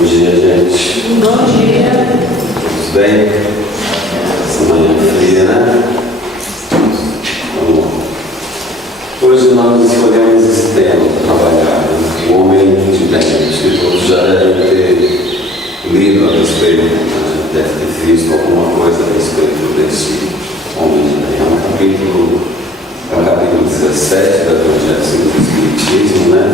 Bom dia, gente. Bom dia. Tudo bem? Essa manhã fria, né? Vamos lá. Hoje nós escolhemos esse tema para trabalhar, né? O homem de bem. Acho que todos já devem ter lido a respeito, né? Deve ter visto alguma coisa a respeito desse homem de bem. É o capítulo 17 do Evangelho segundo o Espiritismo, né?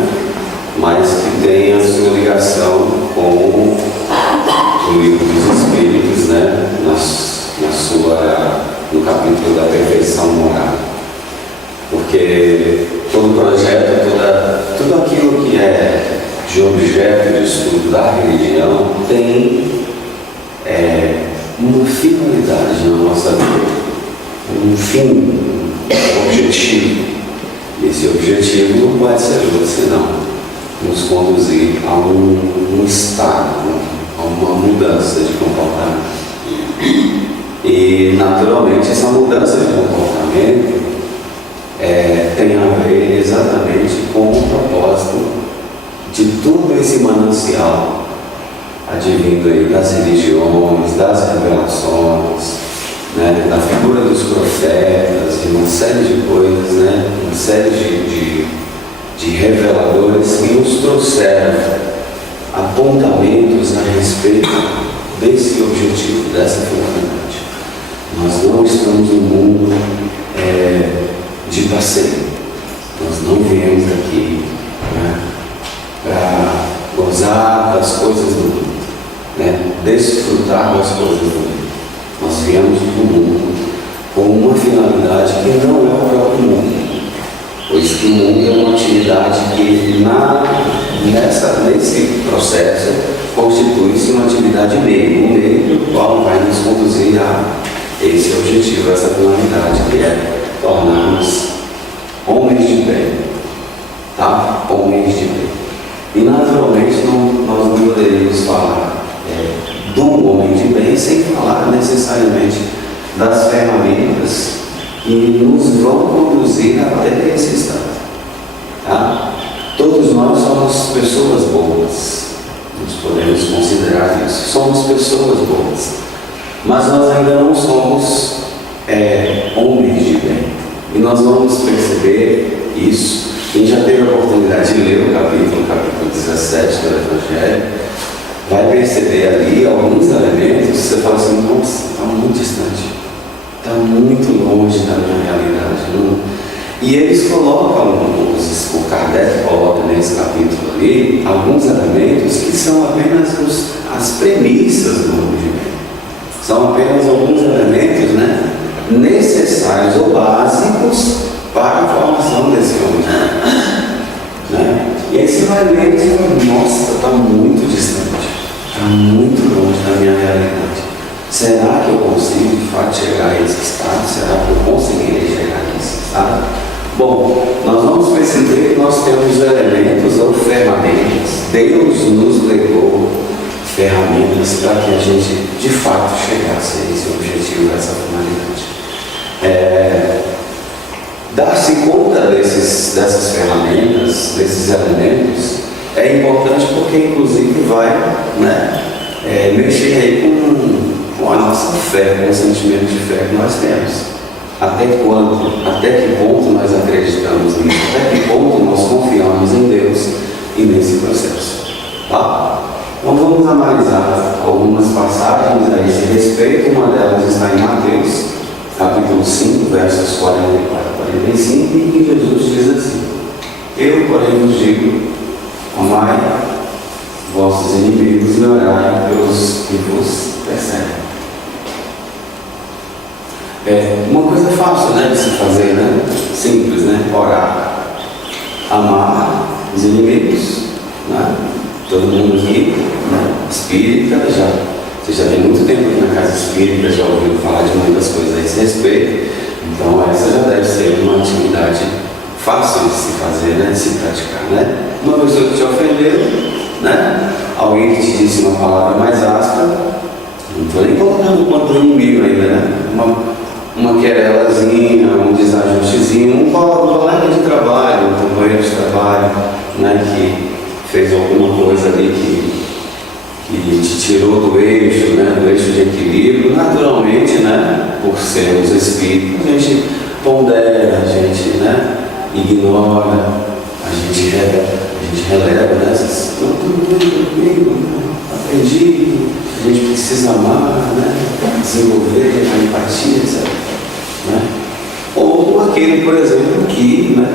Mas que tem a sua ligação com o livro dos Espíritos, né? No capítulo da perfeição moral. Porque todo projeto, tudo aquilo que é de objeto de estudo da religião tem uma finalidade na nossa vida, um fim, um objetivo. Esse objetivo não pode ser outro senão nos conduzir a um estado, a uma mudança de comportamento. E, naturalmente, essa mudança de comportamento tem a ver exatamente com o propósito de todo esse manancial advindo aí das religiões, das revelações, né, da figura dos profetas, de uma série de coisas, né, uma série de reveladores que nos trouxeram apontamentos a respeito desse objetivo, dessa finalidade. Nós não estamos no mundo de passeio. Nós não viemos aqui, né, para gozar das coisas do mundo, né, desfrutar das coisas do mundo. Nós viemos do mundo com uma finalidade que não é o próprio mundo. Pois que o mundo é uma atividade que nesse processo constitui-se uma atividade meio, um meio do qual vai nos conduzir a esse objetivo, essa finalidade, que é tornar-nos homens de bem, tá? Homens de bem. E naturalmente nós não poderíamos falar do homem de bem sem falar necessariamente das ferramentas que nos vão conduzir até esse estado. Tá? Todos nós somos pessoas boas, nós podemos considerar isso, somos pessoas boas, mas nós ainda não somos homens de bem. E nós vamos perceber isso. Quem já teve a oportunidade de ler o capítulo 17 do Evangelho, vai perceber ali alguns elementos, você fala assim, nossa, está muito distante. Está muito longe da minha realidade. Não? E eles colocam, o Kardec coloca nesse capítulo ali, alguns elementos que são apenas as premissas do homem de bem. São apenas alguns elementos, né, necessários ou básicos para a formação desse homem de bem. Né? E aí você vai ler e você fala, nossa, está muito distante. Está muito longe da minha realidade. Será que eu consigo de fato chegar a esse estado? Será que eu conseguirei chegar a esse estado? Bom, nós vamos perceber que nós temos elementos ou ferramentas. Deus nos legou ferramentas para que a gente de fato chegasse a esse objetivo, a essa finalidade. Dar-se conta dessas ferramentas, desses elementos, é importante porque inclusive vai, né, mexer aí com a nossa fé, com o sentimento de fé que nós temos. Até que ponto nós acreditamos nisso, até que ponto nós confiamos em Deus e nesse processo. Tá? Então vamos analisar algumas passagens a esse respeito. Uma delas está em Mateus, capítulo 5, versos 44 e 45, em que Jesus diz assim: eu, porém, vos digo, amai vossos inimigos e orai pelos que vos perseguem. Uma coisa fácil, né, de se fazer, né? Simples, né? Orar, amar os inimigos, né? Todo mundo aqui, né? Espírita, você já tem muito tempo aqui na casa espírita, já ouviu falar de muitas coisas a esse respeito. Então essa já deve ser uma atividade fácil de se fazer, né? De se praticar, né? Uma pessoa que te ofendeu, né? Alguém que te disse uma palavra mais áspera, não estou nem colocando contra o inimigo ainda, né? Uma querelazinha, um desajustezinho, um colega de trabalho, um companheiro de trabalho, né, que fez alguma coisa ali que te tirou do eixo, né, do eixo de equilíbrio, naturalmente, né, por sermos espíritos, a gente pondera, a gente, né, ignora, a gente releva, né, tudo bem, tranquilo, né, aprendi, a gente precisa amar, né, desenvolver a empatia, etc. Né? Ou aquele, por exemplo, que, né,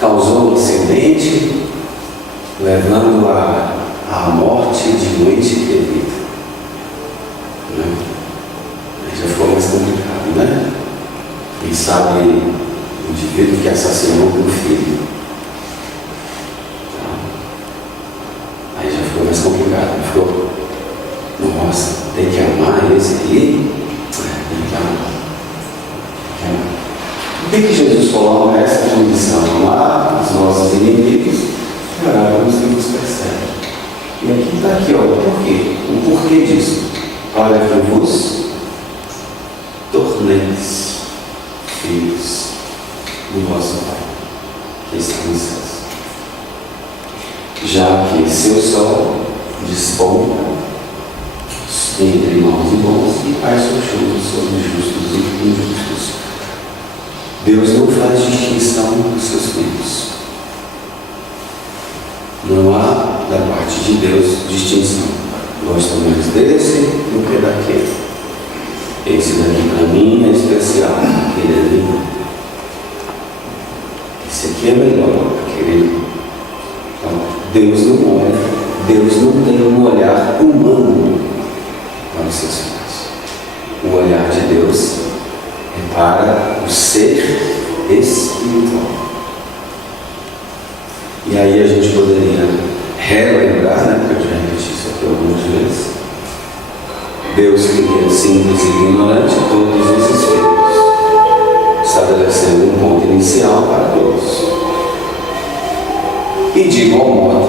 causou um acidente, levando à morte de um ente querido. Né? Aí já ficou mais complicado, né? Quem sabe o indivíduo que assassinou um filho. Então, aí já ficou mais complicado. Ficou, nossa, tem que amar esse aí? Tem que amar. Por que Jesus coloca essa condição? Amar os nossos inimigos e orar pelos que nos perseguem. E aqui está aqui, olha, por quê? O porquê disso? Olha que vos torneis filhos do vosso Pai, que está nos céus. Já que seu sol desponta entre maus e bons e faz seu chuva sobre justos e injustos. Deus não faz distinção dos seus filhos. Não há da parte de Deus distinção. Gosto mais desse do que daquele. Esse daqui para mim é especial, aquele ali não. Esse aqui é melhor, aquele não. Então, Deus não olha, Deus não tem um olhar humano para os seus filhos. O olhar de Deus é para o ser espiritual. E aí a gente poderia relembrar, né, porque eu já repeti isso aqui algumas vezes. Deus cria simples e ignorante todos os espíritos, estabelecendo um ponto inicial para todos. E de igual modo,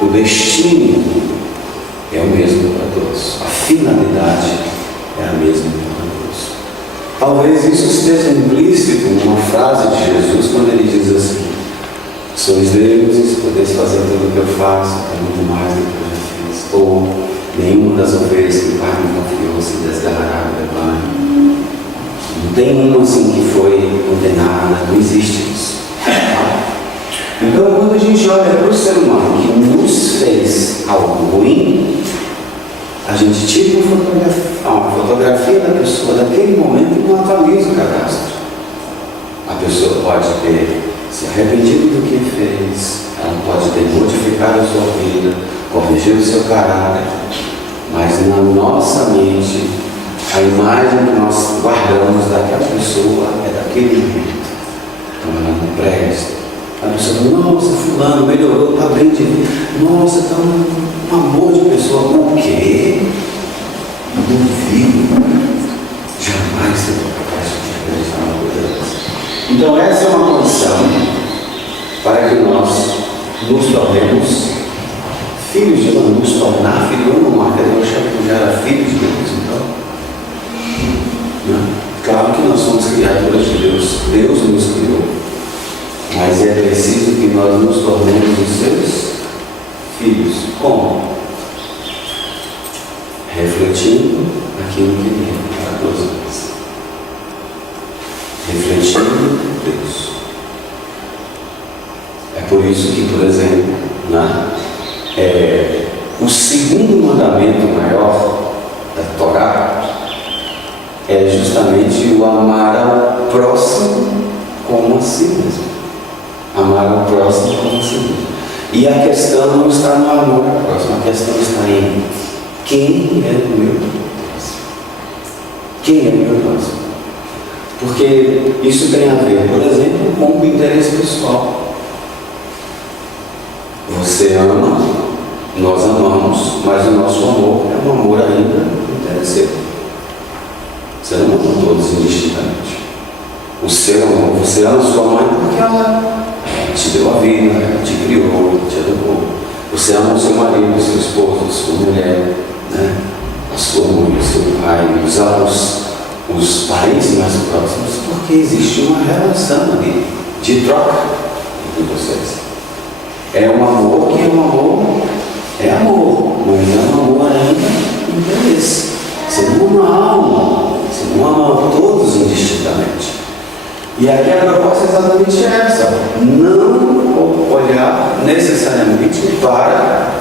o destino é o mesmo para todos. A finalidade é a mesma para todos. Talvez isso esteja implícito numa frase de Jesus quando ele diz assim: sois deuses, podeis fazer tudo o que eu faço, é muito mais do que eu já fiz. Ou nenhuma das ovelhas que o Pai me confiou se desgarrará do rebanho. Não tem uma assim que foi condenada, não existe isso. Então, quando a gente olha para o ser humano que nos fez algo ruim, a gente tira uma fotografia da pessoa daquele momento e não atualiza o cadastro. A pessoa pode ter se arrependido do que fez, ela pode ter modificado a sua vida, corrigido o seu caráter, mas na nossa mente, a imagem que nós guardamos daquela pessoa é daquele momento. Então ela não presta. A pessoa fala: nossa, fulano melhorou, está bem de vida. Nossa, está um amor de pessoa. O quê? Eu duvido. Jamais você vai capaz de acreditar numa coisa dessa. Então essa é uma condição para que nós nos tornemos filhos de Deus. Nos tornar filhos. Eu não achava que eu já era filho de Deus, então. Não. Claro que nós somos criaturas de Deus. Deus nos criou. Mas é preciso que nós nos tornemos os seus filhos. Como? Refletindo aquilo que Ele é para todos nós. Refletindo Deus. É por isso que, por exemplo, o segundo mandamento maior da Torá é justamente o amar ao próximo como a si mesmo. Amar ao próximo como a si mesmo. E a questão não está no amor ao próximo, a questão está em quem é o meu próximo. Quem é o meu próximo? Porque isso tem a ver, por exemplo, com o interesse pessoal. Você ama, nós amamos, mas o nosso amor é um amor ainda interesseiro. Você não ama todos indistintamente. O seu amor, você ama sua mãe porque ela te deu a vida, te criou, te educou. Você ama o seu marido, o seu esposo, a sua mulher, né? A sua mãe, o seu pai, os parentes mais próximos, porque existe uma relação ali de troca entre vocês. É um amor que é amor, mas é um amor ainda interesse. Você não ama a alma, você não ama todos indistintamente. E aqui a proposta é exatamente essa: não olhar necessariamente para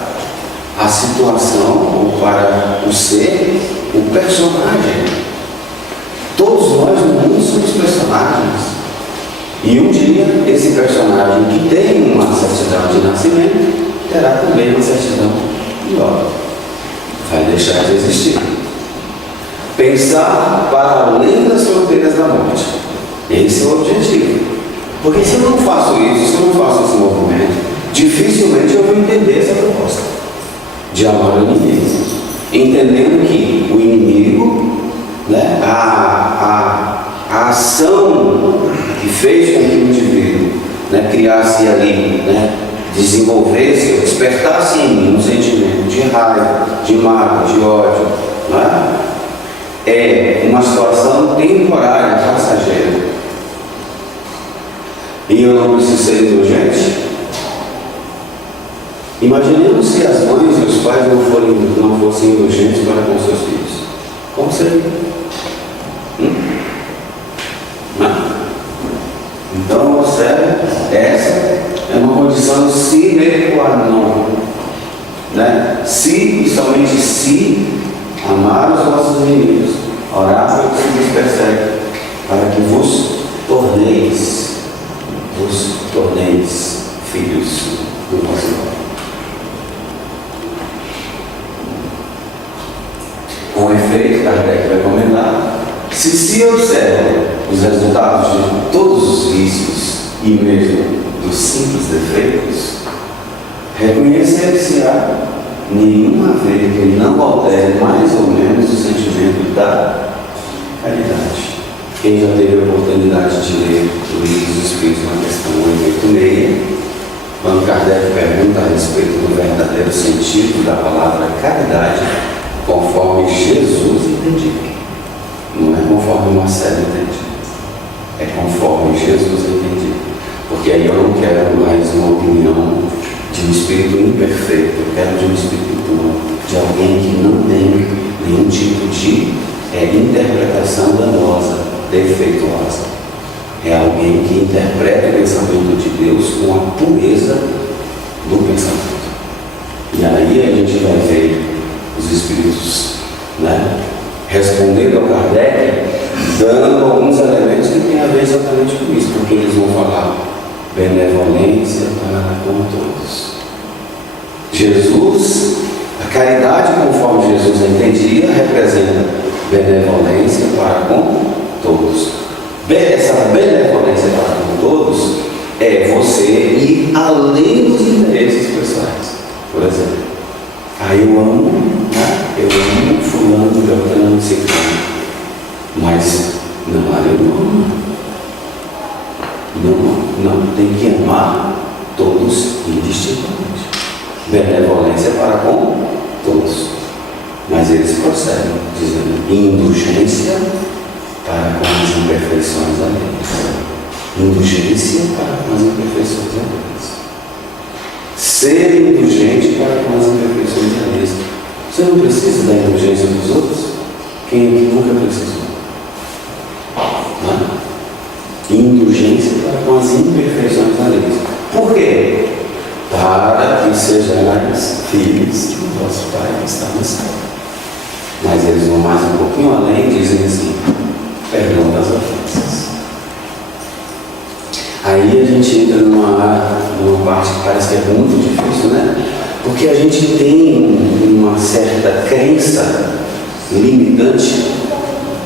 a situação ou para o ser, o personagem. Todos nós no mundo somos personagens. E um dia esse personagem que tem uma certidão de nascimento terá também uma certidão de óbito. Vai deixar de existir. Pensar para além das fronteiras da morte. Esse é o objetivo. Porque se eu não faço isso, se eu não faço esse movimento, dificilmente eu vou entender essa proposta de amar o inimigo. Entendendo que o inimigo, né, a ação que fez com que o indivíduo, né, criasse ali, né, desenvolvesse, despertasse em mim um sentimento de raiva, de mágoa, de ódio, né, é uma situação temporária, passageira. E eu não preciso ser indulgente. Imaginemos se as mães e os pais não fossem indulgentes para com seus filhos. Como seria? Então, observe, essa é uma condição sine qua non, né? Se e somente se amar os vossos inimigos, orar para que se perseguem, para que vos torneis filhos do nosso Pai. Com efeito, Kardec vai comentar: se observam os resultados de todos os vícios e mesmo dos simples defeitos, reconhecer-se-á nenhuma vez que não altere mais ou menos o sentimento da caridade. Quem já teve a oportunidade de ler o Livro dos Espíritos, na questão 886, quando Kardec pergunta a respeito do verdadeiro sentido da palavra caridade, conforme Jesus entendia. Não é conforme Marcelo entendia. É conforme Jesus entendia. Porque aí eu não quero mais uma opinião de um espírito imperfeito, eu quero de um espírito puro, de alguém que não tem nenhum tipo de interpretação danosa, defeituosa. É alguém que interpreta o pensamento de Deus com a pureza do pensamento. E aí a gente vai ver os espíritos, né, respondendo ao Kardec, dando alguns elementos que têm a ver exatamente com isso, porque eles vão falar benevolência para com todos. Jesus, a caridade conforme Jesus entendia, representa benevolência para com todos. Essa benevolência para com todos é você ir além dos interesses pessoais. Por exemplo, eu amo fulano, beltrano, ciclano, mas eu não amo. Não, tem que amar todos indistintamente. Benevolência para com todos. Mas eles prosseguem, dizendo indulgência para com as imperfeições alheias. Indulgência para com as imperfeições alheias. Ser indulgente para com as imperfeições alheias. Você não precisa da indulgência dos outros? Quem aqui nunca precisou? Não? Indulgência para com as imperfeições alheias. Por quê? Para que sejais filhos do vosso Pai que está no céu. Mas eles vão mais um pouquinho além e dizem assim: perdão das ofensas. Aí a gente entra numa parte que parece que é muito difícil, né? Porque a gente tem uma certa crença limitante,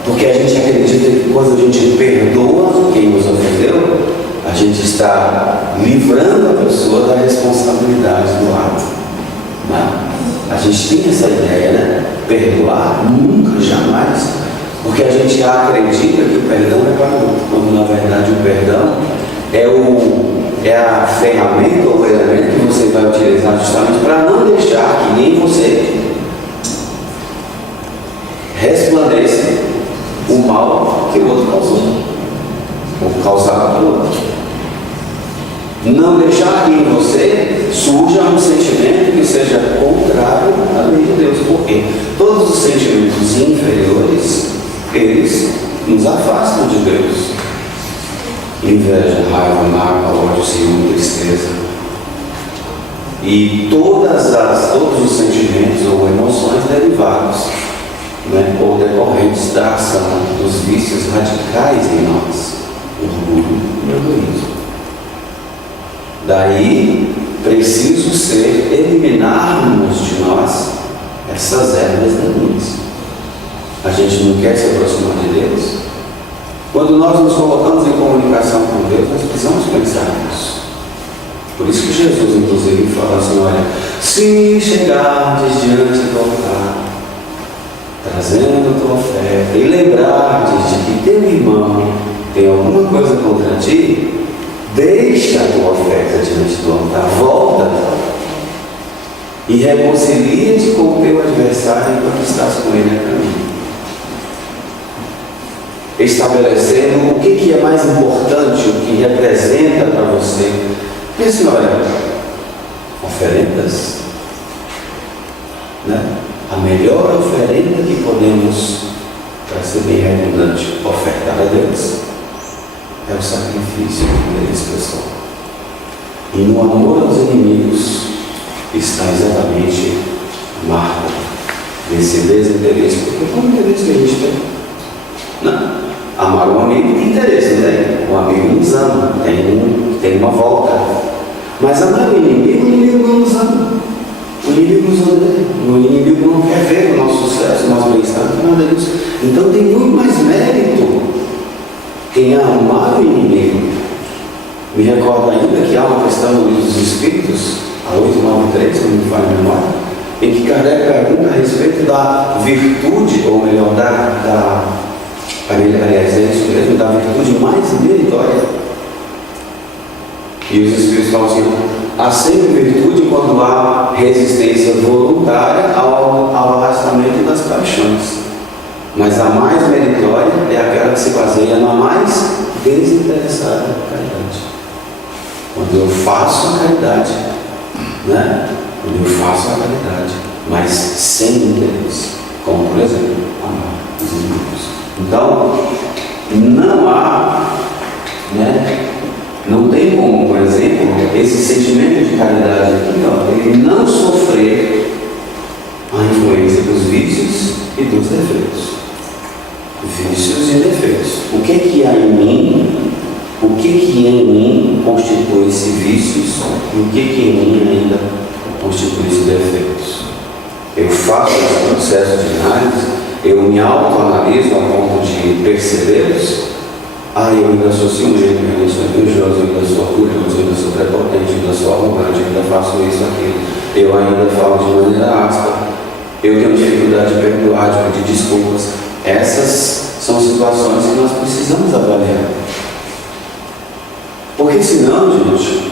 porque a gente acredita que quando a gente perdoa quem nos ofendeu, a gente está livrando a pessoa da responsabilidade do ato. Não. A gente tem essa ideia, né? Perdoar nunca, jamais, porque a gente acredita que o perdão é para o outro, quando na verdade o perdão é a ferramenta ou o elemento que você vai utilizar justamente para não deixar que nem você resplandeça o mal que o outro causou, ou causado pelo outro. Não deixar que em você surja um sentimento que seja contrário à lei de Deus. Por quê? Todos os sentimentos inferiores, eles nos afastam de Deus. Inveja, raiva, mágoa, ódio, ciúme, tristeza. E todos os sentimentos ou emoções derivados, né, ou decorrentes da ação dos vícios radicais em nós. Orgulho e egoísmo. Daí, preciso eliminarmos de nós essas ervas daninhas. A gente não quer se aproximar de Deus. Quando nós nos colocamos em comunicação com Deus, nós precisamos pensar nisso. Por isso que Jesus, inclusive, fala assim: olha, se chegardes diante do altar, trazendo a tua oferta, e lembrardes de que teu irmão tem alguma coisa contra ti, deixa a tua oferta diante do altar, volta e reconcilia-te com o teu adversário enquanto estás com ele a caminho. Estabelecendo o que é mais importante, o que representa para você. Porque assim, olha, oferendas, né? A melhor oferenda que podemos, para ser bem redundante, ofertar a Deus é o sacrifício deles, pessoal. E no amor aos inimigos está exatamente a marca desse desinteresse. Porque qual é o interesse que a gente tem? Não. Amar um amigo tem interesse, né? O amigo nos ama, tem uma volta. Mas amar o inimigo não nos ama. O inimigo nos odeia. O inimigo não quer ver o nosso sucesso, o nosso bem-estar, não tem nada disso. Então tem muito mais mérito em amar o inimigo. Me recordo ainda que há uma questão no Livro dos Espíritos, a 893, se não me falha a memória, em que Kardec pergunta a respeito da virtude, ou melhor, aliás, é isso mesmo, da virtude mais meritória. E os Espíritos falam assim: há sempre virtude quando há resistência voluntária ao arrastamento das paixões. Mas a mais meritória é aquela que se baseia na mais desinteressada caridade. Quando eu faço a caridade, né? Quando eu faço a caridade, mas sem interesse. Como, por exemplo, amar os inimigos. Então, não há, né? Não tem como, por exemplo, esse sentimento de caridade aqui, ó, ele não sofrer a influência dos vícios e dos defeitos. Vícios e defeitos. O que há em mim? O que em mim constitui-se vícios e o que em mim ainda constitui-se defeitos? Eu faço esse processo de análise, eu me autoanaliso a ponto de percebê-los. Eu ainda sou ciumento, eu ainda sou invejoso, eu ainda sou orgulhoso, eu ainda sou prepotente, eu ainda sou arrogante, eu ainda faço isso, aquilo. Eu ainda falo de maneira áspera, eu tenho dificuldade de perdoar, de pedir desculpas. Essas são situações que nós precisamos avaliar. Porque senão, gente,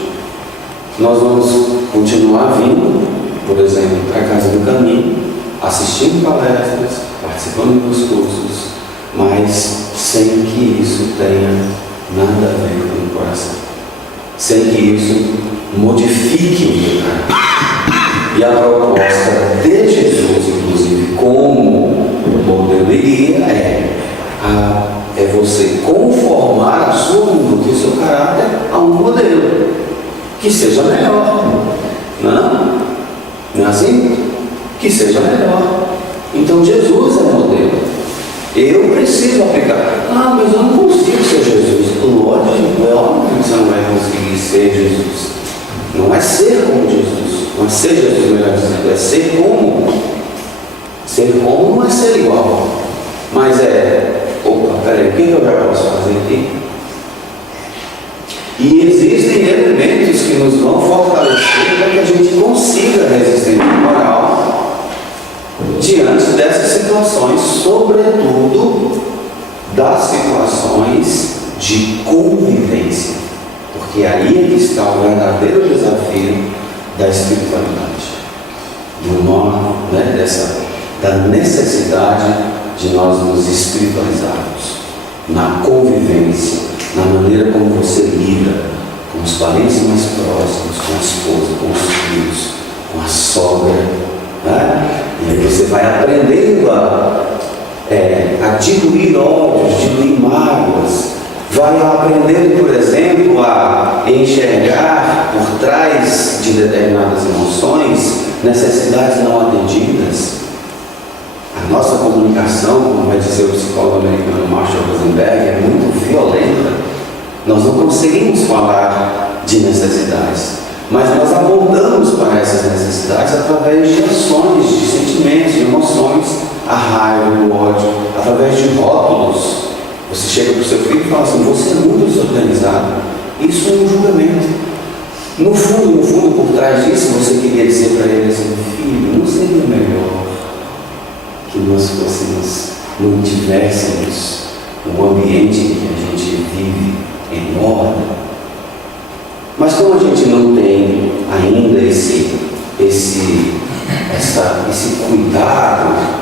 nós vamos continuar vindo, por exemplo, para a Casa do Caminho, assistindo palestras, participando dos cursos, mas sem que isso tenha nada a ver com o coração. Sem que isso modifique o meu caráter. E a proposta de Jesus, inclusive, como modelo e guia, é você conformar a sua conduta e o seu caráter a um modelo que seja melhor. Não é assim? Que seja melhor. Então Jesus é modelo. Eu preciso aplicar. Mas eu não consigo ser Jesus. Lógico, é óbvio que você não vai conseguir ser Jesus. Não é ser como Jesus. Não é ser Jesus, melhor dizendo. É ser como. Ser como não é ser igual. Mas peraí, o que eu já posso fazer aqui? E existem elementos que nos vão fortalecer para que a gente consiga resistência moral diante dessas situações, sobretudo das situações de convivência, porque aí é que está o verdadeiro desafio da espiritualidade, da necessidade de nós nos espiritualizarmos na convivência, na maneira como você lida com os parentes mais próximos, com a esposa, com os filhos, com a sogra, né? E aí você vai aprendendo a diluir ódios, diluir mágoas, vai aprendendo, por exemplo, a enxergar por trás de determinadas emoções necessidades não atendidas. A nossa comunicação, como vai dizer o psicólogo americano Marshall Rosenberg, é muito violenta. Nós não conseguimos falar de necessidades, mas nós apontamos para essas necessidades através de ações, de sentimentos, de emoções, a raiva, o ódio, através de rótulos. Você chega para o seu filho e fala assim: você é muito desorganizado. Isso é um julgamento. No fundo, por trás disso, você queria dizer para ele assim: filho, não seria melhor que nós mantivéssemos o ambiente em que a gente vive em ordem? Mas como a gente não tem ainda esse cuidado,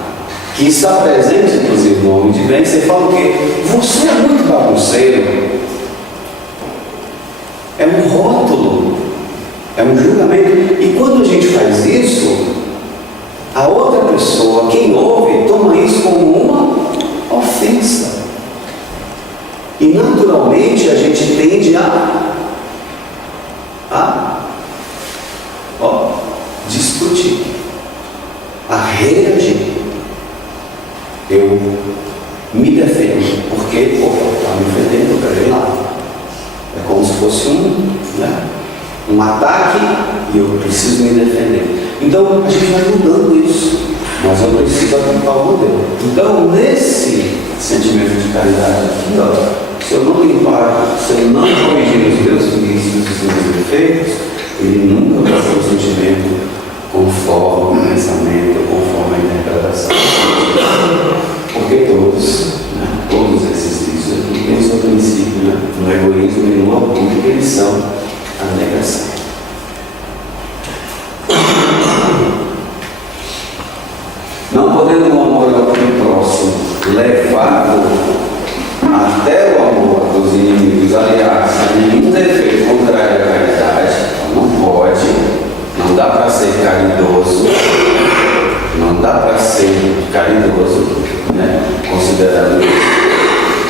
que está presente inclusive no homem de bem, você fala o quê? Você é muito bagunceiro. É um rótulo, é um julgamento. E quando a gente faz isso, a outra pessoa, quem ouve, toma isso como uma ofensa. E naturalmente a gente tende a discutir, a reagir. Eu me defendo, porque está me defendendo, peraí lá. É como se fosse um ataque e eu preciso me defender. Então a gente vai mudando isso, mas eu preciso aplicar o modelo. Então, nesse sentimento de caridade aqui, se eu não limpar, se eu não corrigir os meus vícios, os meus defeitos, ele nunca vai ser um sentimento conforme o pensamento, conforme a interpretação. Porque todos esses vícios aqui têm o seu princípio, no egoísmo e no orgulho, que eles são a negação. Não podendo o amor ao próximo levado até o amor dos inimigos, aliás, nenhum defeito contrário à caridade, não pode, não dá para ser caridoso, considerando isso.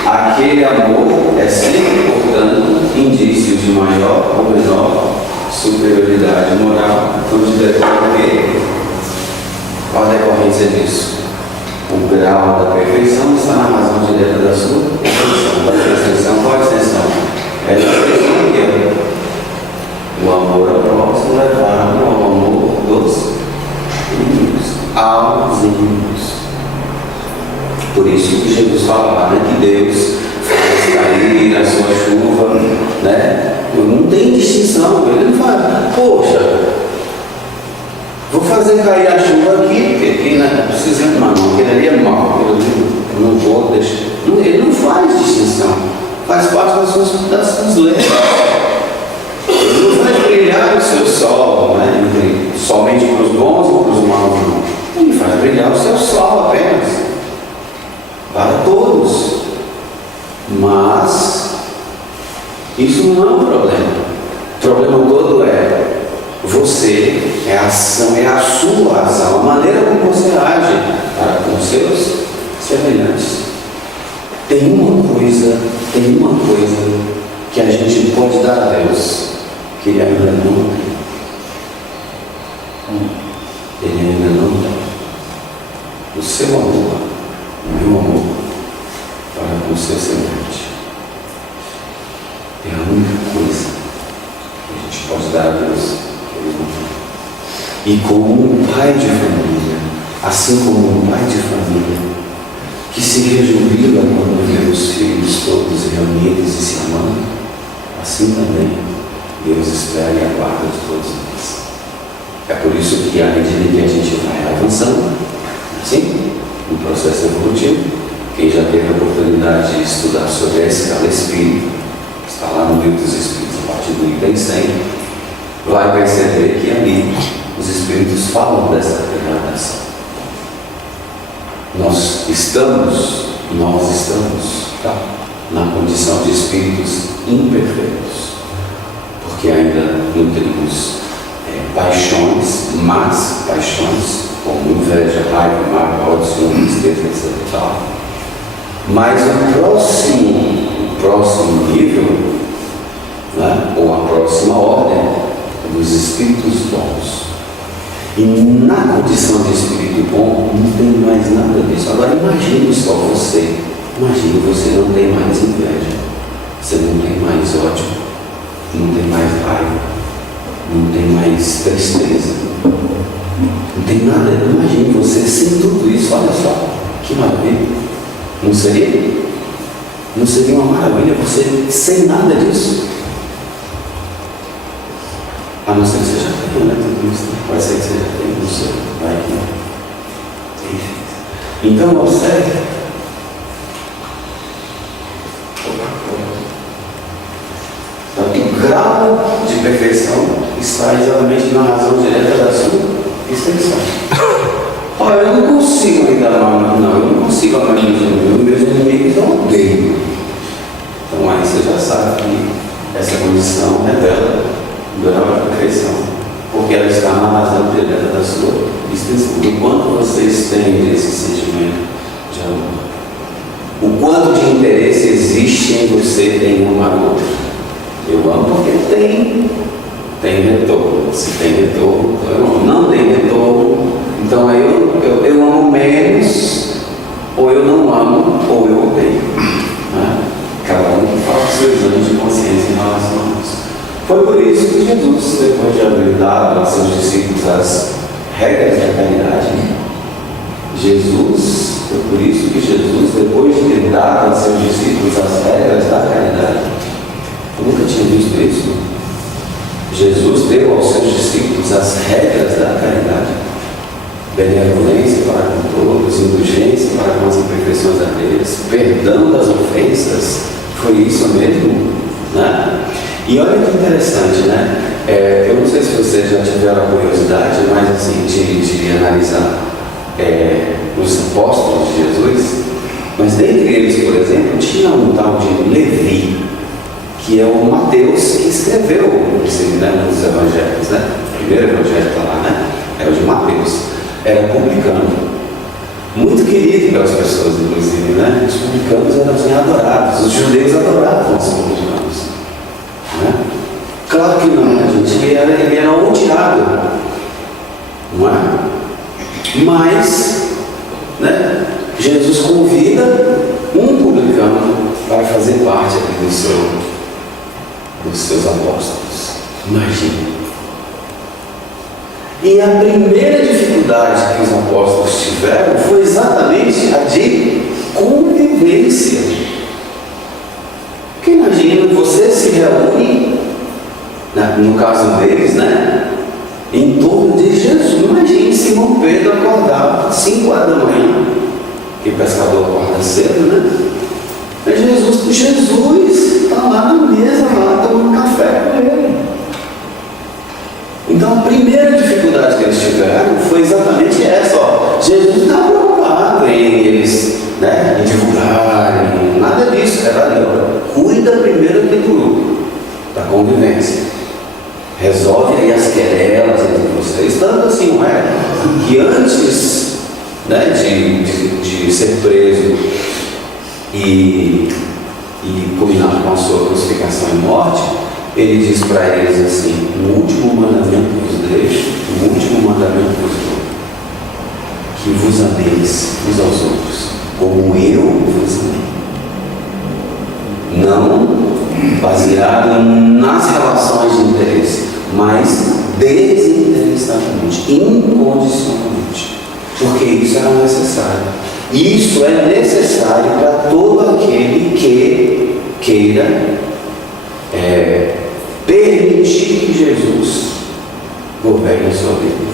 Aquele amor é sempre, portanto, indício de maior ou menor superioridade moral, porque qual a decorrência disso? O grau da perfeição está na razão direta da sua perfeição. Da perfeição, qual a extensão? É a extensão que é o amor ao próximo levado ao amor dos inimigos, aos inimigos. Por isso que Jesus fala, que Deus faz cair a sua chuva, não tem distinção. Ele não fala, poxa, vou fazer cair a chuva aqui, porque aqui não precisa, não, aquele ali é mau, eu não vou deixar. Ele não faz distinção, faz parte das suas leis. Ele não faz brilhar o seu sol, somente para os bons e para os maus, não. Ele faz brilhar o seu sol apenas, para todos. Mas isso não é um problema. O problema todo você, é a ação, é a sua ação, a maneira como você age para com seus semelhantes. Tem uma coisa que a gente pode dar a Deus, que Ele ainda não tem. Ele ainda não tem. O seu amor, o meu amor, para com o seu semelhante. É a única coisa que a gente pode dar a Deus. E como um pai de família, assim como um pai de família, que se rejubila quando vê os filhos todos reunidos e se amando, assim também Deus espera e aguarda de todos nós. É por isso que, à medida que a gente vai avançando, assim, no processo evolutivo, quem já teve a oportunidade de estudar sobre a escala espírita, está lá no Livro dos Espíritos, a partir do item 100, vai perceber que ali os Espíritos falam dessa degradação. Nós estamos na condição de espíritos imperfeitos. nutrimos paixões, más paixões, como inveja, raiva, mágoa, ódio, ciúme, tristeza, etc. e tal. Mas o próximo nível, né, ou a próxima ordem, é dos espíritos bons. E na condição de espírito bom, não tem mais nada disso. Agora imagine só você. Imagine você não tem mais inveja. Você não tem mais ódio. Não tem mais raiva. Não tem mais tristeza. Não tem nada. Imagine você sem tudo isso. Olha só. Que maravilha. Não seria? Não seria uma maravilha você sem nada disso? A não ser que você já tenha, né? Tudo isso. Pode ser que você já tenha, não sei. Vai que. Então, observe. Então, o grau de perfeição está exatamente na razão direta da sua extensão. Olha, eu não consigo lidar mal, não. Eu não consigo amar meus inimigos, eu odeio. Então, aí você já sabe que essa condição revela grau de perfeição, porque ela está na razão direta da sua extensão. O quanto você estende esse sentimento de amor, o quanto de interesse existe em você em amar o outro. Eu amo porque tem retorno. Se tem retorno, eu amo. Não tem retorno, então aí eu amo menos, ou eu não amo, ou eu odeio. Né? Cada um que faz o seu exame de consciência em relação a isso. Foi por isso que Jesus, depois de haver dado aos seus discípulos as regras da caridade, foi por isso que Jesus, depois de ter dado aos seus discípulos as regras da caridade, eu nunca tinha visto isso. Jesus deu aos seus discípulos as regras da caridade: benevolência para com todos, indulgência para com as imperfeições alheias, perdão das ofensas. Foi isso mesmo, né? E olha que interessante, né? Eu não sei se vocês já tiveram a curiosidade, mas assim, de analisar os apóstolos de Jesus, mas dentre eles, por exemplo, tinha um tal de Levi, que é o Mateus que escreveu um dos evangelhos, né? O primeiro evangelho está lá, né? É o de Mateus. Era publicano. Muito querido pelas pessoas, inclusive, né? Os publicanos eram assim, adorados. Os judeus adoravam os publicanos. Né? Claro que não, gente. Ele era odiado. Não é? Mas, né? Jesus convida um publicano para fazer parte aqui dos seus apóstolos. Imagina. E a primeira dificuldade que os apóstolos tiveram foi exatamente a de convivência. Porque imagina, você se reúne, no caso deles, né, em torno de Jesus. Imagine Simão Pedro acordar às 5 horas da manhã, que o pescador acorda cedo, né? Jesus está lá na mesa, lá tomando café com ele. Então a primeira dificuldade que eles tiveram foi exatamente essa, ó. Jesus não estava preocupado em eles, né, em divulgarem, nada disso, era ali, ó. Cuida primeiro do grupo, da convivência. Resolve aí as querelas entre vocês, tanto assim, não é? Que antes, né, de ser preso e culminar com a sua crucificação e morte, ele diz para eles assim: o último mandamento vos deixo, o último mandamento vos dou, que vos ameis uns aos outros, como eu vos amei. Não baseado nas relações de interesse, mas desinteressadamente, incondicionalmente, porque isso era necessário. Isso é necessário para todo aquele que queira permitir que Jesus governe a sua vida.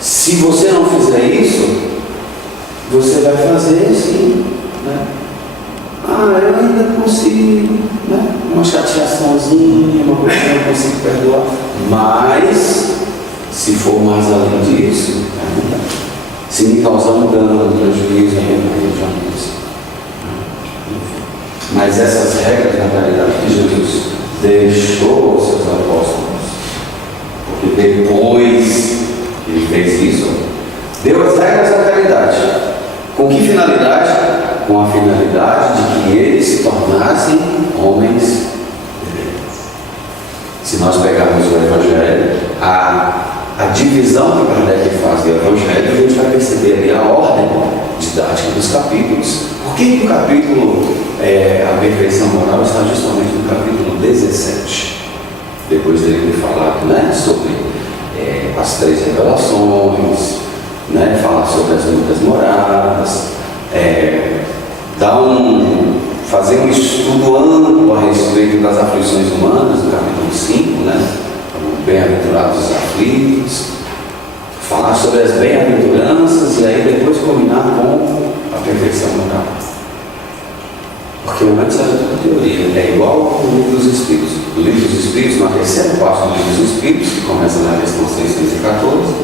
Se você não fizer isso, você vai fazer assim, né? Eu ainda consigo, né? Uma chateaçãozinha, uma coisa que eu não consigo perdoar. Mas, se for mais além disso, se me causar um dano, um prejuízo, eu já não consigo. Mas essas regras, na realidade, que Jesus deixou aos seus apóstolos, depois que ele fez isso, deu as regras da caridade. Com que finalidade? Com a finalidade de que eles se tornassem homens de bem. Se nós pegarmos o Evangelho, a divisão que Kardec faz do Evangelho, a gente vai perceber ali a ordem didática dos capítulos. Por que o capítulo A Perfeição Moral está justamente no capítulo 17? Depois dele ter falado, né, sobre as 3 revelações, né, falar sobre as lutas moradas, fazer um estudo amplo a respeito das aflições humanas, no capítulo 5, né, bem-aventurados os aflitos, falar sobre as bem-aventuranças e aí depois combinar com a perfeição moral. Porque não é necessário toda teoria, é igual o Livro dos Espíritos. O Livro dos Espíritos, na terceira parte do Livro dos Espíritos, que começa na questão 614,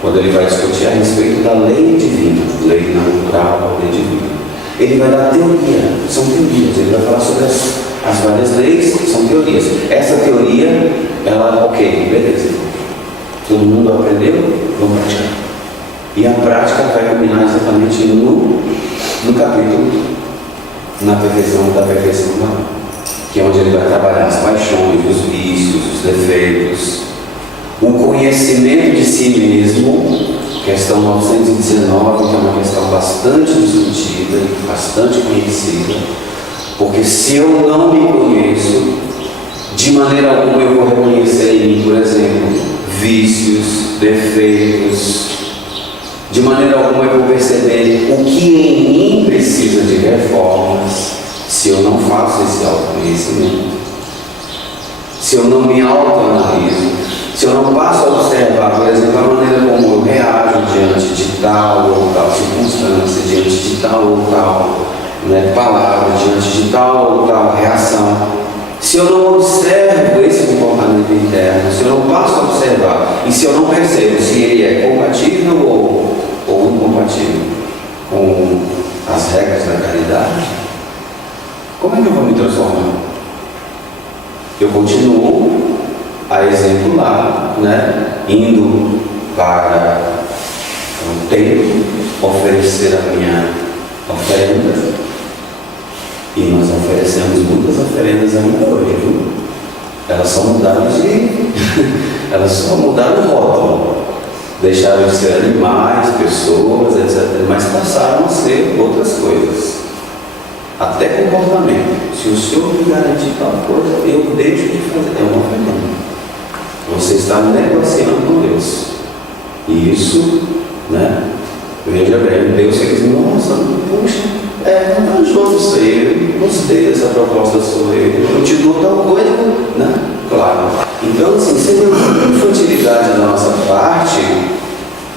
quando ele vai discutir a respeito da lei divina, lei natural, lei divina. Ele vai dar teoria, são teorias, ele vai falar sobre as várias leis, são teorias. Essa teoria, ela, ok, beleza. Todo mundo aprendeu, vamos praticar. E a prática vai culminar exatamente no capítulo, na perfeição da perfeição moral, que é onde ele vai trabalhar as paixões, os vícios, os defeitos, o conhecimento de si mesmo, questão 919, que é uma questão bastante discutida e bastante conhecida, porque se eu não me conheço, de maneira alguma eu vou reconhecer em mim, por exemplo, vícios, defeitos, de maneira alguma eu vou perceber o que em mim precisa de reformas, se eu não faço esse autoconhecimento, se eu não me autoanaliso, se eu não passo a observar, por exemplo, a maneira como eu reajo diante de tal ou tal circunstância, diante de tal ou tal palavra, diante de tal ou tal reação, se eu não observo esse comportamento interno, se eu não passo a observar e se eu não percebo se ele é compatível ou incompatível com as regras da caridade, como é que eu vou me transformar? Eu continuo a exemplo lá, indo para o templo oferecer a minha oferenda, e nós oferecemos muitas oferendas ainda hoje, viu? Elas só mudaram o rótulo, deixaram de ser animais, pessoas, etc., mas passaram a ser outras coisas, até comportamento. Se o Senhor me garantir tal coisa, eu deixo de fazer, é uma oferenda. Você está negociando com Deus. E isso, veja bem, Deus diz, nossa, puxa, não ajuda isso aí, eu gostei dessa proposta sua, eu te dou tal coisa, Claro. Então, assim, sem nenhuma infantilidade da nossa parte,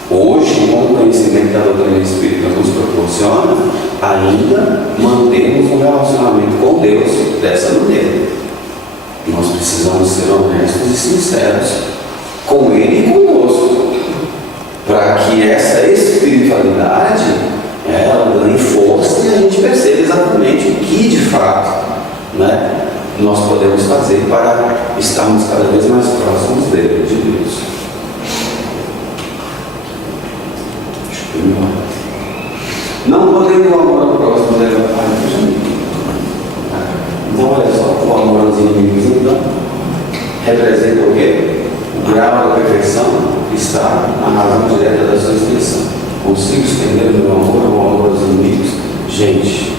hoje, com o conhecimento que a doutrina espírita nos proporciona, ainda mantemos um relacionamento com Deus dessa maneira. Nós precisamos ser honestos e sinceros com Ele e conosco, para que essa espiritualidade ela ganhe força e a gente perceba exatamente o que de fato nós podemos fazer para estarmos cada vez mais próximos dele, de Deus. Não podemos o amor ao próximo levar para a gente. Então, olha só, o amor aos inimigos, então, representa o quê? O grau da perfeição que está na razão direta da sua expressão. Consigo estender o meu amor aos inimigos? Gente,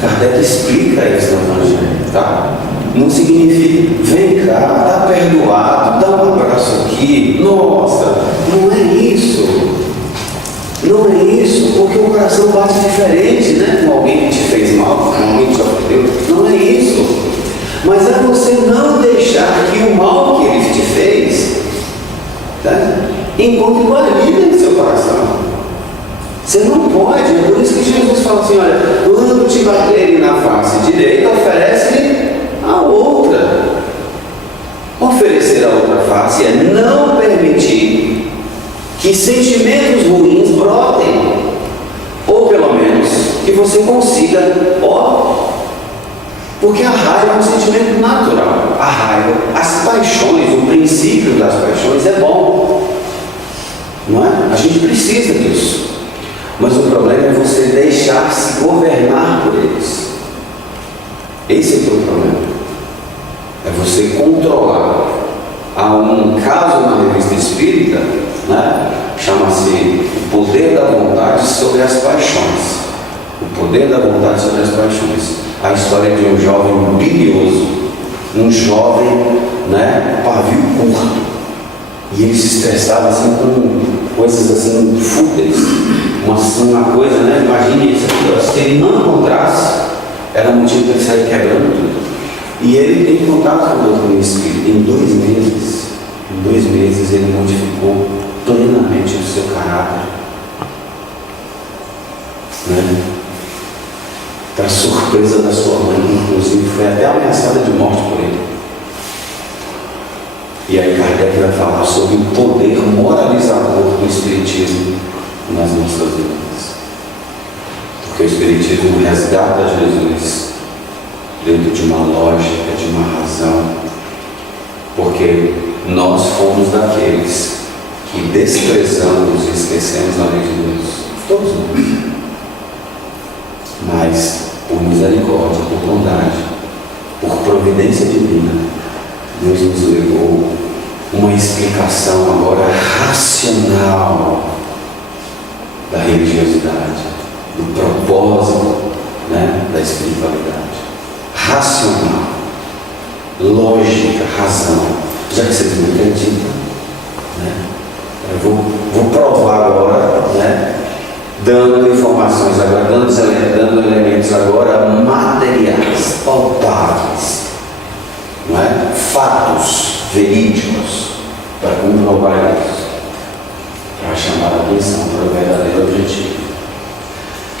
Kardec explica isso no Evangelho, tá? Não significa, vem cá, tá perdoado, dá um abraço aqui, nossa, não é isso. Não é isso, porque o coração bate diferente, com alguém que te fez mal, com alguém que te ofendeu. Não é isso. Mas é você não deixar que o mal que ele te fez encontre guarida em seu coração. Você não pode, é por isso que Jesus fala assim, olha, quando te baterem na face direita, oferece-lhe a outra. Oferecer a outra face é não permitir que sentimentos ruins brotem, ou pelo menos que você consiga Porque a raiva é um sentimento natural. A raiva, as paixões, o princípio das paixões é bom. Não é? A gente precisa disso. Mas o problema é você deixar-se governar por eles. Esse é o teu problema. É você controlar. Há um caso na revista espírita, né? Chama-se O Poder da Vontade sobre as Paixões. O Poder da Vontade sobre as Paixões. A história de um jovem bilioso, um jovem, né, pavio curto, e ele se estressava assim com coisas assim fúteis, uma coisa, né, imagine isso aqui, se ele não encontrasse, era motivo para ele sair quebrando tudo. E ele tem contato com o doutor espírito. Em 2 meses ele modificou plenamente o seu caráter, né? Para surpresa da sua mãe, inclusive, foi até ameaçada de morte por ele. E aí Kardec vai falar sobre o poder moralizador do Espiritismo nas nossas vidas. Porque o Espiritismo resgata Jesus dentro de uma lógica, de uma razão. Porque nós fomos daqueles que desprezamos e esquecemos a lei de Deus. Todos nós. Mas, por misericórdia, por bondade, por providência divina, Deus nos legou uma explicação agora racional da religiosidade, do propósito, né, da espiritualidade. Racional, lógica, razão. Já que vocês não acreditam, né, eu vou provar agora, né, dando informações agora, dando elementos agora materiais, palpáveis, não é? Fatos verídicos para comprovar isso, para chamar a atenção para o verdadeiro objetivo.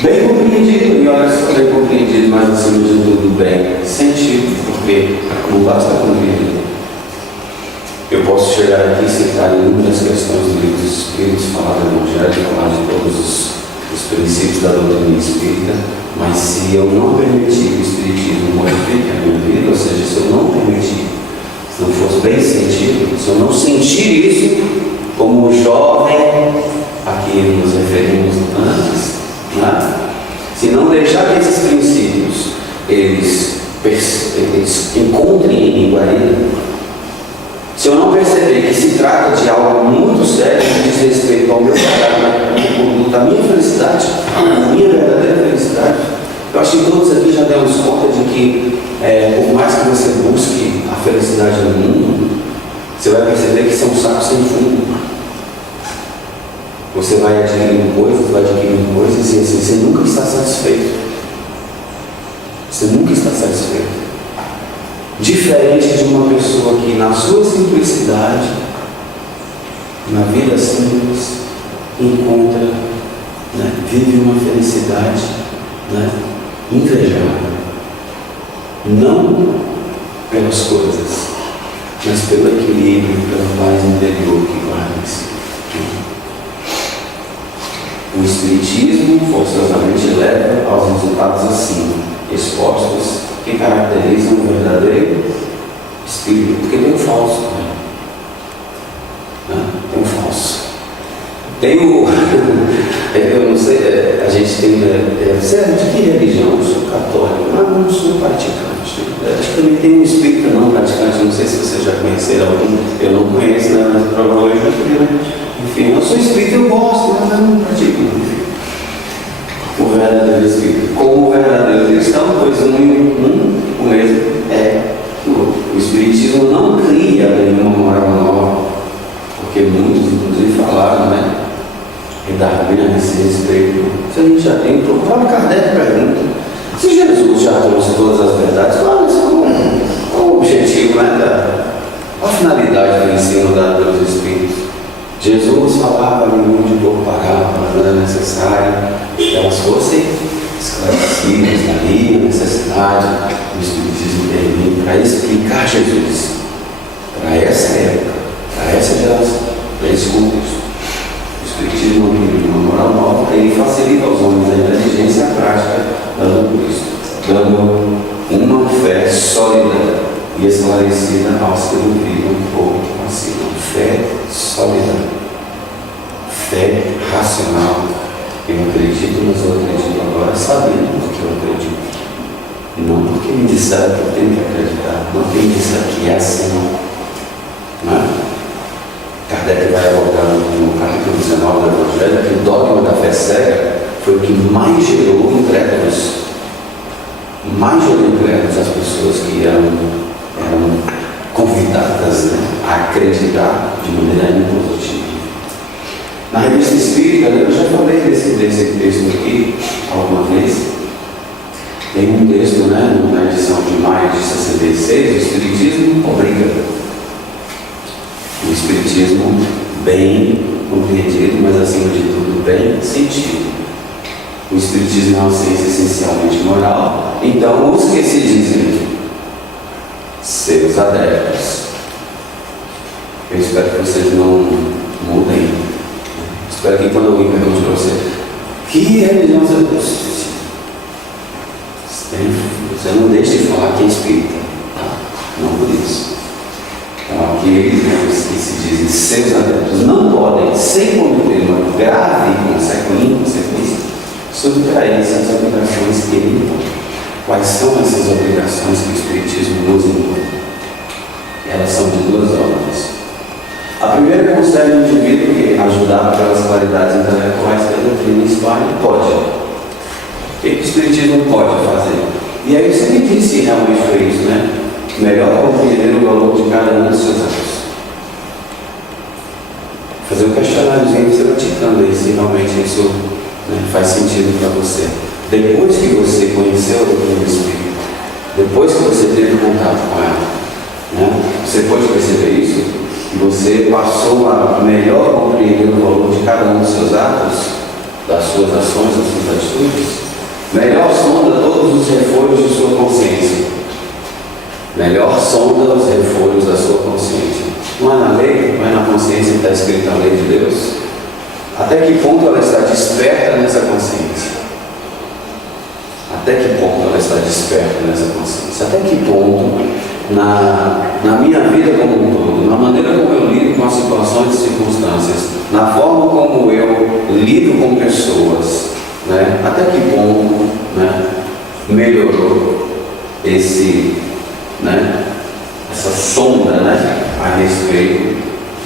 Bem compreendido, e olha só, bem compreendido, mas acima de tudo bem sentido, porque não basta compreender. Eu posso chegar aqui e citar inúmeras questões do livro dos Espíritos, falar do Evangelho, falar de todos os princípios da doutrina espírita, mas se eu não permitir que o Espiritismo modifique a minha vida, ou seja, se eu não permitir, se não fosse bem sentido, se eu não sentir isso como o jovem a que nos referimos antes, né? Se não deixar que esses princípios eles encontrem em mim guarida, se eu não perceber que se trata de algo muito sério que diz respeito ao meu caráter, da minha felicidade, a minha verdadeira felicidade, eu acho que todos aqui já demos conta de que, por mais que você busque a felicidade no mundo, você vai perceber que isso é um saco sem fundo. Você vai adquirindo coisas e assim, você nunca está satisfeito. Você nunca está satisfeito. Diferente de uma pessoa que, na sua simplicidade, na vida simples, encontra, né, vive uma felicidade, né, invejável. Não pelas coisas, mas pelo equilíbrio, pela paz interior que guarda em si. O Espiritismo forçosamente leva aos resultados assim, expostos, que caracterizam o verdadeiro espírito, porque tem o falso também. Né? Tem o falso. Tem o. Eu não sei, a gente tem. Você é de que religião? Eu sou católico, mas não sou praticante. Acho que também tem um espírito não praticante, não sei se vocês já conheceram algum, eu não conheço, né? Mas provavelmente eu tenho, né? Enfim, eu sou espírita, eu gosto, mas eu não pratico. Enfim. O verdadeiro espírito, como o verdadeiro cristão, pois o mesmo é o Espiritismo não cria nenhuma moral nova, porque muitos inclusive falaram, né, e Darwin a esse respeito. Se a gente já tem, o próprio Kardec pergunta, se Jesus já trouxe todas as verdades, qual é o objetivo, né, qual a finalidade do ensino dado pelos Espíritos? Jesus falava nenhum de por parábolas, não era necessário que elas fossem esclarecidas ali, a necessidade do Espiritismo intervir para explicar Jesus para essa época, para essa geração, para esse contexto. O Espiritismo não tem uma moral nova, ele facilita aos homens a inteligência e a prática, dando Cristo, dando uma fé sólida e esclarecida aos que duvidam ou vacilam. Fé sólida, fé racional. Eu acredito, mas eu acredito agora sabendo porque eu acredito. Não porque me disseram que eu tenho que acreditar, não porque me disseram que é assim. Não é? Kardec vai abordar no capítulo 19 do Evangelho que o dogma da fé cega foi o que mais gerou incrédulos. Mais gerou incrédulos as pessoas que eram convidadas, né, a acreditar de maneira impositiva. Na Revista Espírita, eu já falei desse texto aqui alguma vez. Tem um texto, né, na edição de maio de 66, o Espiritismo obriga. O Espiritismo bem compreendido, mas acima de tudo bem sentido. O Espiritismo é uma ciência essencialmente moral, então os que se dizem seus adeptos, eu espero que vocês não mudem. Espero que quando alguém pergunte para você que religião você você não deixe de falar que é espírita, tá? Não por isso. Então, aqueles que se dizem seus adeptos não podem, sem cometer uma grave inconsequência, subtrair-se as obrigações que ele impõe. Quais são essas obrigações que o Espiritismo nos impõe? Elas são de duas ordens. A primeira concerne o indivíduo que, ajudado pelas qualidades intelectuais que a doutrina espalha, pode. O que o Espiritismo pode fazer? E aí você me disse se realmente foi isso, né? Melhor compreender o valor de cada um dos seus atos. Fazer um questionáriozinho praticando aí, se realmente isso, né, faz sentido para você. Depois que você conheceu a doutrina espírita, depois que você teve contato com ela, né, você pode perceber isso? Que você passou a melhor compreender o valor de cada um dos seus atos, das suas ações, das suas atitudes. Melhor sonda todos os refolhos de sua consciência. Melhor sonda os refolhos da sua consciência. Não é na lei, não é na consciência que está escrita a lei de Deus? Até que ponto ela está desperta nessa consciência? Até que ponto ela está desperta nessa consciência? Até que ponto, na minha vida como um todo, na maneira como eu lido com as situações e circunstâncias, na forma como eu lido com pessoas, né? Até que ponto, né, melhorou essa sonda, né, a respeito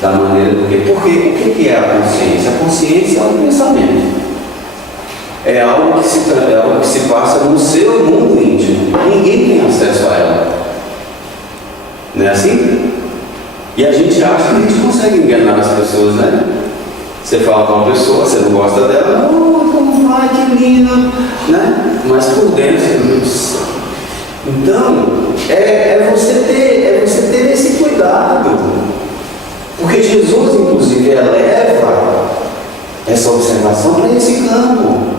da maneira do que. Porque o que é a consciência? A consciência é um pensamento. É algo que se passa no seu mundo íntimo. Ninguém tem acesso a ela. Não é assim? E a gente acha que a gente consegue enganar as pessoas, né? Você fala com uma pessoa, você não gosta dela, como vai, que linda, né? Mas por dentro, nossa. Então, é você ter esse cuidado. Porque Jesus, inclusive, eleva essa observação para esse campo.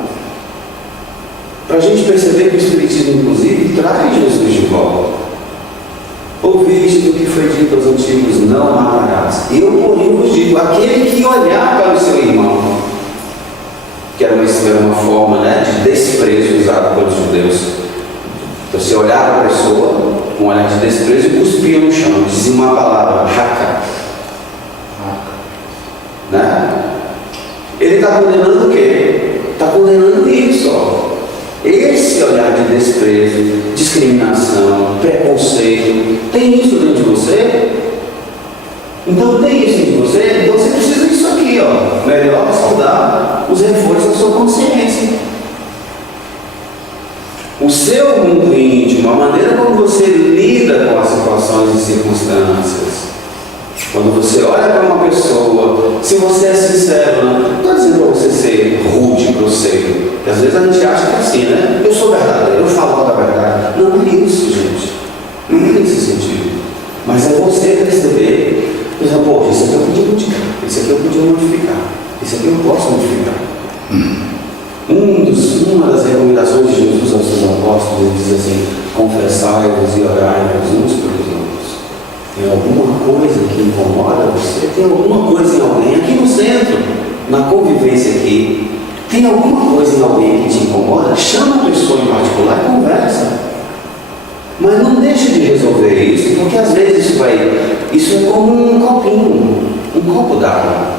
Para a gente perceber que o Espiritismo, inclusive, traz Jesus de volta. Ouviste do que foi dito aos antigos, não matarás. Eu, porém, vos digo, aquele que olhar para o seu irmão, que era uma forma, né, de desprezo usada pelos judeus. Então, você olhar para a pessoa com um olhar de desprezo e cuspia no chão, dizia uma palavra, raca. Né? Ele está condenando o quê? Está condenando isso, ó. Esse olhar de desprezo, discriminação, preconceito, tem isso dentro de você? Então tem isso dentro de você? Então você precisa disso aqui, ó. Melhor saudar os reforços da sua consciência. O seu mundo íntimo, a maneira como você lida com as situações e circunstâncias. Quando você olha para uma pessoa, se você é sincero, né? Não estou dizendo para você ser rude, grosseiro, porque às vezes a gente acha que é assim, né? Eu sou verdadeiro, eu falo a verdade. Não é isso, gente. Não é nesse sentido. Mas é você perceber, por exemplo, pô, isso aqui eu podia modificar, isso aqui eu podia modificar, isso aqui eu posso modificar. Uma das recomendações de Jesus aos seus apóstolos, ele diz assim: confessai-vos e orai-vos uns pelos outros. Tem alguma coisa que incomoda você? Tem alguma coisa em alguém aqui no centro, na convivência aqui? Tem alguma coisa em alguém que te incomoda? Chama a pessoa em particular e conversa. Mas não deixe de resolver isso, porque às vezes isso é como um copinho, um copo d'água.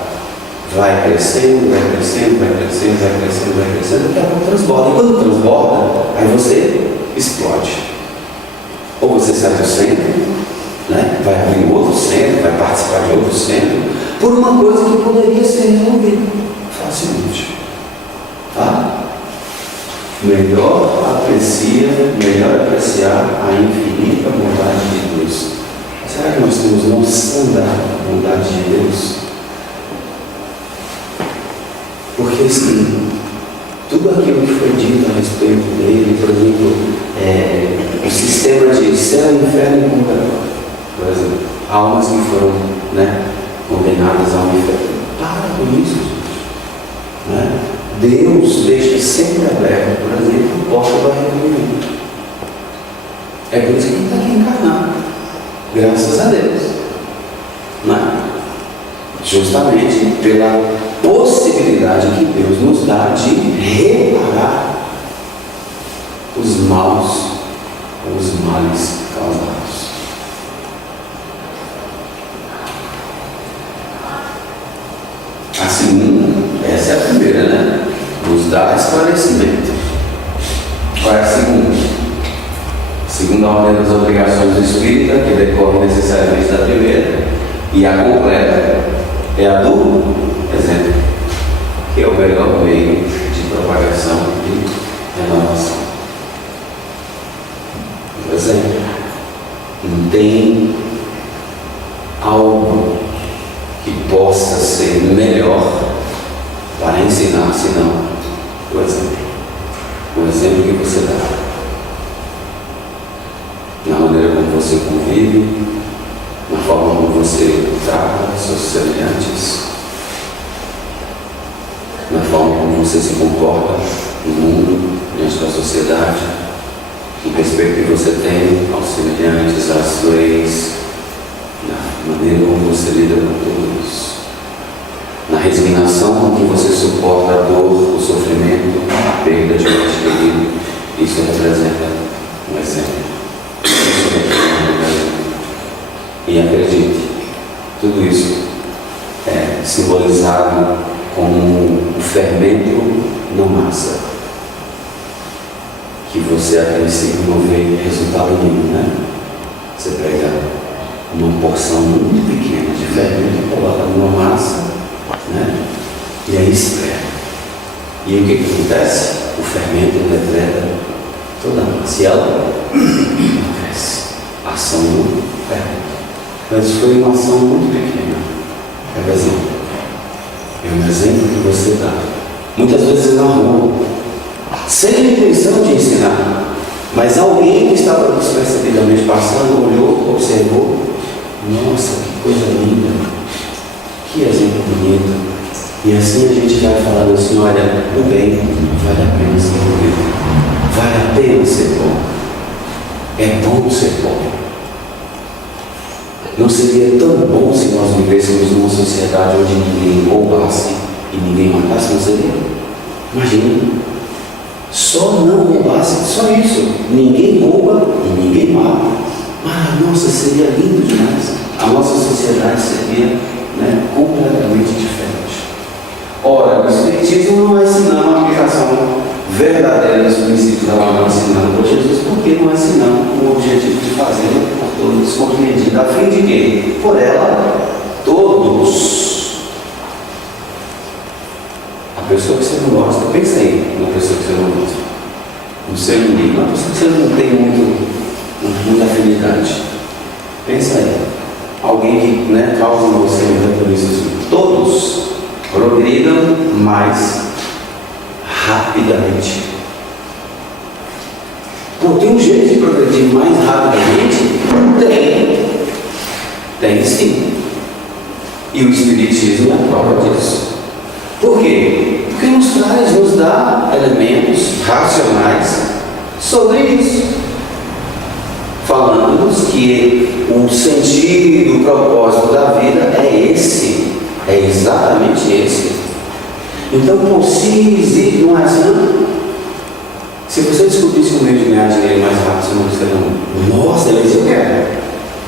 Vai crescendo, vai crescendo, vai crescendo, vai crescendo, vai crescendo, daqui a pouco transborda. E quando transborda, aí você explode. Ou você sai do centro, né? Vai abrir outro centro, vai participar de outro centro, por uma coisa que poderia ser resolvida facilmente. Tá? Melhor apreciar a infinita bondade de Deus. Será que nós temos noção da bondade de Deus? Porque assim, tudo aquilo que foi dito a respeito dele, por exemplo, o sistema de céu, inferno e purgatório, por exemplo, almas que foram, né, condenadas ao inferno. Para com isso, gente. Né? Deus deixa sempre aberto, por exemplo, a porta do arrependimento. É por isso que ele está aqui encarnado. Graças a Deus. Né? Justamente pela possibilidade que Deus nos dá de reparar os maus ou os males causados. A segunda, essa é a primeira, né? Nos dá esclarecimento. Qual é a segunda? A segunda ordem das obrigações do Espírita, que decorre necessariamente da primeira, e a completa é a do exemplo, que é o melhor meio de propagação e renovação. Por exemplo, não tem algo que possa ser melhor para ensinar, senão o exemplo. O exemplo que você dá. Na maneira como você convive, na forma como você trata seus semelhantes, na forma como você se comporta no mundo, diante da sociedade, no respeito que você tem aos semelhantes, às leis, na maneira como você lida com todos, na resignação com que você suporta a dor, o sofrimento, a perda de um ente querido. Isso representa um exemplo. Isso representa um exemplo. E acredite, tudo isso é simbolizado como um fermento na massa, que você a princípio não vê resultado nenhum, né? Você pega uma porção muito pequena de fermento e coloca numa massa, né? E aí espera. E o que acontece? O fermento penetra toda a massa e ela cresce. A ação do fermento. Mas foi uma ação muito pequena. É um exemplo. É um exemplo que você dá. Muitas vezes na rua, sem intenção de ensinar, mas alguém que estava despercebidamente passando, olhou, observou. Nossa, que coisa linda, que exemplo bonito. E assim a gente vai falando assim, olha, o bem vale a pena ser bonito, vale a pena ser bom, é bom ser bom. Não seria tão bom se nós vivêssemos numa sociedade onde ninguém roubasse e ninguém matasse, não seria? Imagina, só não roubasse, só isso, ninguém rouba e ninguém mata. Ah, nossa, seria lindo demais. A nossa sociedade seria, né, completamente diferente. Ora, o Espiritismo não vai ensinar uma aplicação verdadeira dos princípios da palavra ensinando por Jesus, porque não é ensinando com o objetivo de fazer por todos compreendida. A fim de quê? Por ela, todos. A pessoa que você não gosta, pensa aí na pessoa que você não gosta. No seu inimigo, uma pessoa que você não tem muita afinidade. Pensa aí. Alguém que, né, causa em você por isso assim. Todos progridam mais rapidamente. Pô, tem um jeito de progredir mais rapidamente? Tem sim. E o Espiritismo é a prova disso. Por quê? Porque nos dá elementos racionais sobre isso. Falando-nos que o sentido, o propósito da vida é esse. É exatamente esse. Então, se existe, não é assim, Se você descobrisse um meio de ganhar dinheiro mais rápido, você não precisa não. Nossa, Elias, eu quero.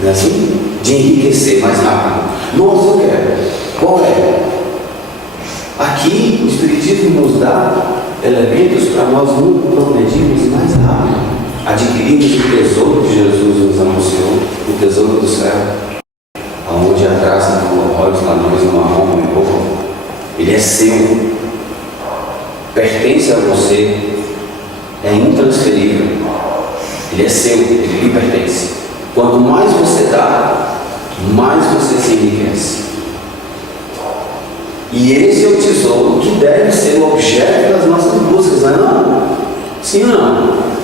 Não é assim? De enriquecer mais rápido. Nossa, eu quero. Qual é? Aqui o Espiritismo nos dá elementos para nós nos progredirmos mais rápido. Adquirirmos o tesouro que Jesus nos anunciou, o tesouro do céu, aonde a traça não corrói, os ladrões não arrombam e roubam. Ele é seu, pertence a você, é intransferível, ele é seu, ele lhe pertence. Quanto mais você dá, mais você se enriquece. E esse é o tesouro que deve ser o objeto das nossas buscas, não é não? Sim ou não?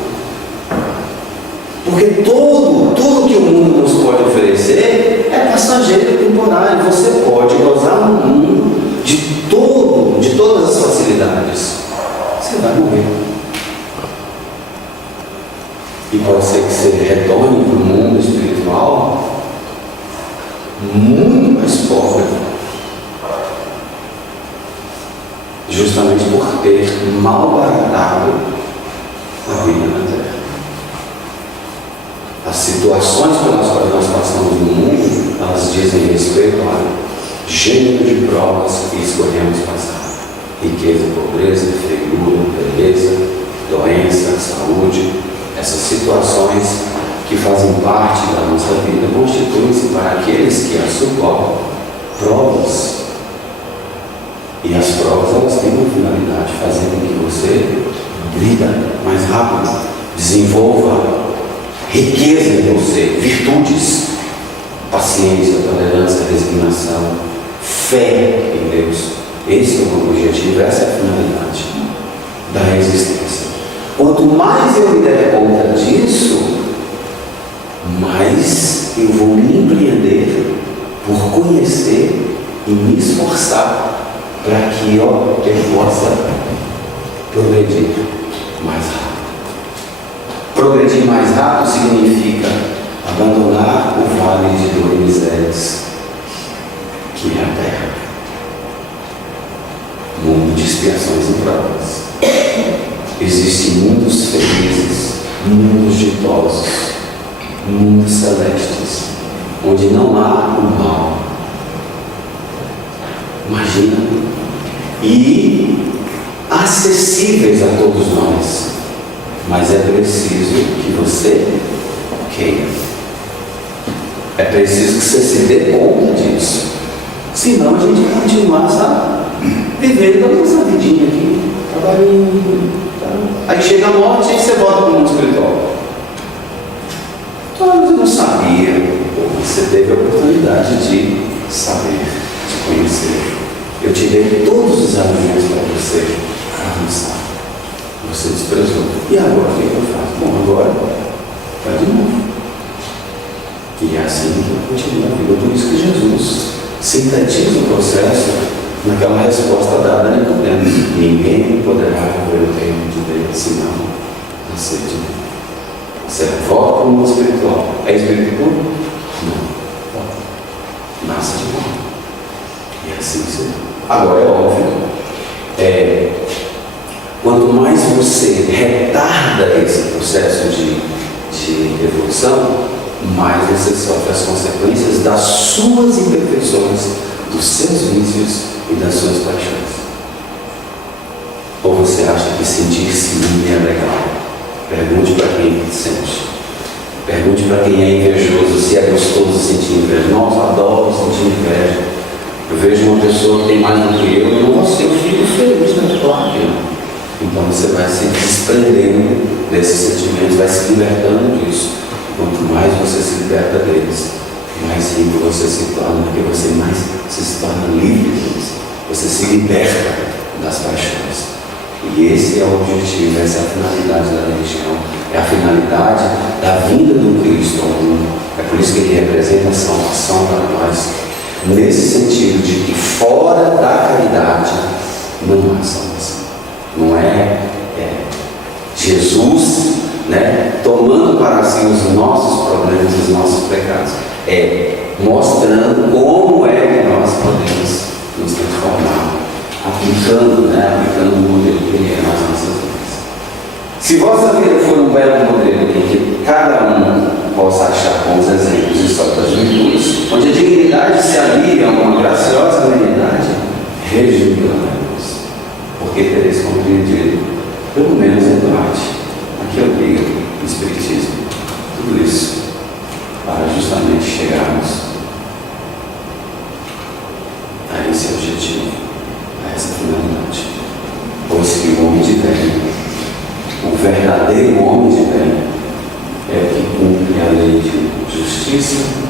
Porque tudo que o mundo nos pode oferecer é passageiro, temporário. Você pode gozar no mundo de todas as facilidades. Você vai morrer. E pode ser que você retorne para o mundo espiritual muito mais pobre, justamente por ter malbaratado a vida na Terra. As situações pelas quais nós passamos no mundo, elas dizem respeito ao gênero de provas que escolhemos passar. Riqueza, pobreza, feiura, beleza, doença, saúde. Essas situações que fazem parte da nossa vida constituem-se para aqueles que as suportam provas. E as provas, elas têm uma finalidade, fazer com que você brilhe mais rápido, desenvolva riqueza em você, virtudes, paciência, tolerância, resignação, fé em Deus. Esse é o objetivo, essa é a finalidade da existência. Quanto mais eu me der conta disso, mais eu vou me empreender por conhecer e me esforçar para que eu possa progredir mais rápido. Progredir mais rápido significa abandonar o vale de dor e misérias, que é a Terra. Mundo de expiações e provas. Existem mundos felizes, mundos ditosos, mundos celestes, onde não há o mal. Imagina. E acessíveis a todos nós. Mas é preciso que você queira. É preciso que você se dê conta disso. Senão a gente vai continuar, sabe? Vivendo a nossa vidinha aqui, trabalhando. Tá? Aí chega a morte e você volta para o mundo espiritual. Mas eu não sabia. Pô, você teve a oportunidade de saber, de conhecer. Eu te dei todos os argumentos para você avançar. Você desprezou. E agora o que eu faço? Bom, agora vai de novo. E é assim que continua a vida. Por isso que Jesus sintetiza o processo naquela resposta dada a Nicodemos: ninguém poderá ver o reino de Deus senão nascer de novo. Você volta para o mundo espiritual. É espírito puro? Não. Nasce de novo. E assim você. Agora é óbvio. Quanto mais você retarda esse processo de evolução, mais você sofre as consequências das suas imperfeições, dos seus vícios e das suas paixões. Ou você acha que sentir-se livre é legal? Pergunte para quem sente. Pergunte para quem é invejoso se é gostoso sentir inveja. Nossa, adoro sentir inveja. Eu vejo uma pessoa que tem mais do que eu não vou ser um filho feliz, né? Claro que não. Então você vai se desprendendo desses sentimentos, vai se libertando disso. Quanto mais você se liberta deles, mais rico você se torna, porque você mais se torna livre deles. Você se liberta das paixões. E esse é o objetivo, essa é a finalidade da religião, é a finalidade da vinda do Cristo ao mundo. É por isso que ele representa a salvação para nós, nesse sentido de que fora da caridade não há salvação. Não é Jesus, né, tomando para si os nossos problemas, os nossos pecados. É mostrando como é que nós podemos nos transformar, aplicando o modelo que ele é nas nossas vidas. Se vossa vida for um belo modelo em que cada um possa achar bons exemplos e sólidas virtudes, onde a dignidade se alia a uma graciosa amenidade, rejubilai-vos, porque tereis compreendido, pelo menos em parte, a que obriga o Espiritismo. Tudo isso para justamente chegarmos a esse objetivo, a essa finalidade. Pois que o homem de bem, o verdadeiro homem de bem, é o que cumpre a lei de justiça,